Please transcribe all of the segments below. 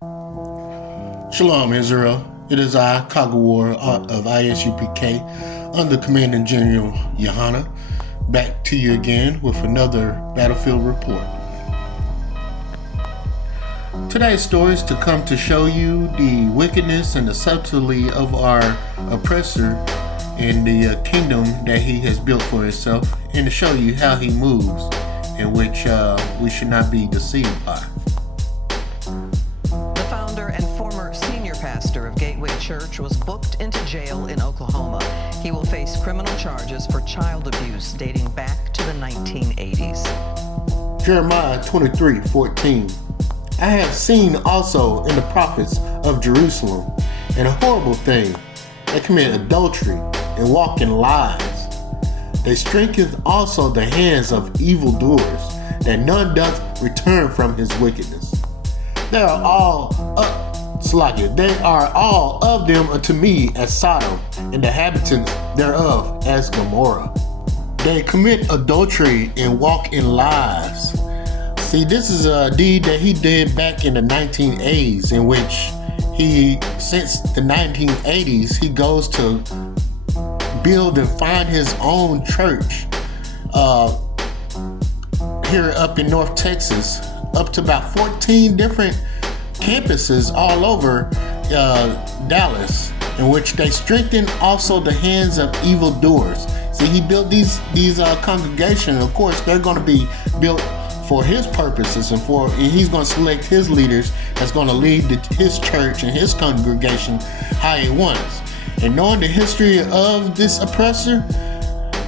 Shalom, Israel. It is I, Kagawar of ISUPK, under Commanding General Yohana, back to you again with another battlefield report. Today's story is to come to show you the wickedness and the subtlety of our oppressor and the kingdom that he has built for himself, and to show you how he moves, in which we should not be deceived by. The founder and former senior pastor of Gateway Church was booked into jail in Oklahoma. He will face criminal charges for child abuse dating back to the 1980s. Jeremiah 23:14. I have seen also in the prophets of Jerusalem and a horrible thing. They commit adultery and walk in lies. They strengthen also the hands of evildoers, that none doth return from his wickedness. They are all of them unto me as Sodom, and the inhabitants thereof as Gomorrah. They commit adultery and walk in lies. See, this is a deed that he did back in the 1980s, in which since the 1980s, he goes to build and find his own church here up in North Texas, up to about 14 different campuses all over Dallas, in which they strengthen also the hands of evildoers. See, he built these congregations. Of course, they're going to be built for his purposes, and he's going to select his leaders that's going to lead his church and his congregation how he wants. And knowing the history of this oppressor,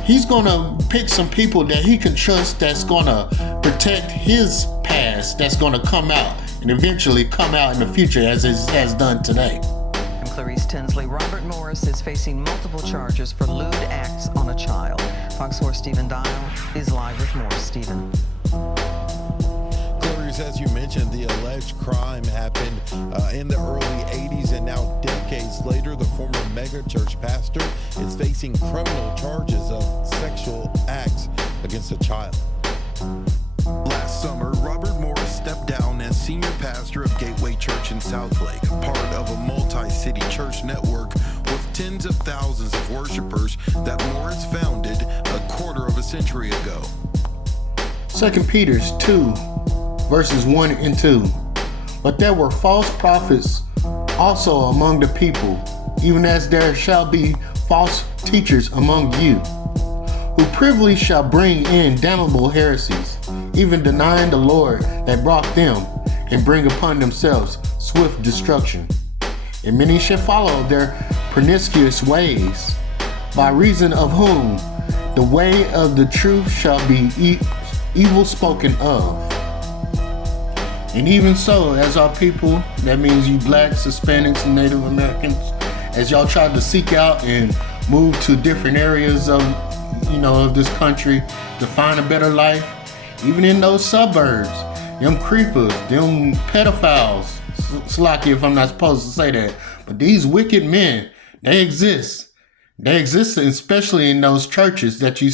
he's going to pick some people that he can trust, that's going to protect his past, that's going to come out and eventually come out in the future as it has done today. I'm Clarice Tinsley. Robert Morris is facing multiple charges for lewd acts on a child. Fox 4 Stephen Dial is live with more. Stephen. As you mentioned, the alleged crime happened in the early 80s, and now decades later, the former megachurch pastor is facing criminal charges of sexual acts against a child. Last summer, Robert Morris stepped down as senior pastor of Gateway Church in Southlake, part of a multi-city church network with tens of thousands of worshipers that Morris founded a quarter of a century ago. 2 Peter 2 verses 1 and 2. But there were false prophets also among the people, even as there shall be false teachers among you, who privily shall bring in damnable heresies, even denying the Lord that brought them, and bring upon themselves swift destruction. And many shall follow their pernicious ways, by reason of whom the way of the truth shall be evil spoken of. And even so, as our people, that means you blacks, Hispanics, and Native Americans, as y'all try to seek out and move to different areas of this country to find a better life, even in those suburbs, them creepers, them pedophiles, slacky if I'm not supposed to say that, but these wicked men, they exist. They exist, especially in those churches that you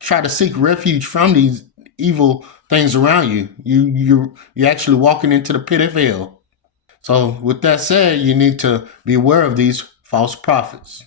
try to seek refuge from these evil things around you. You're actually walking into the pit of hell. So with that said, you need to be aware of these false prophets.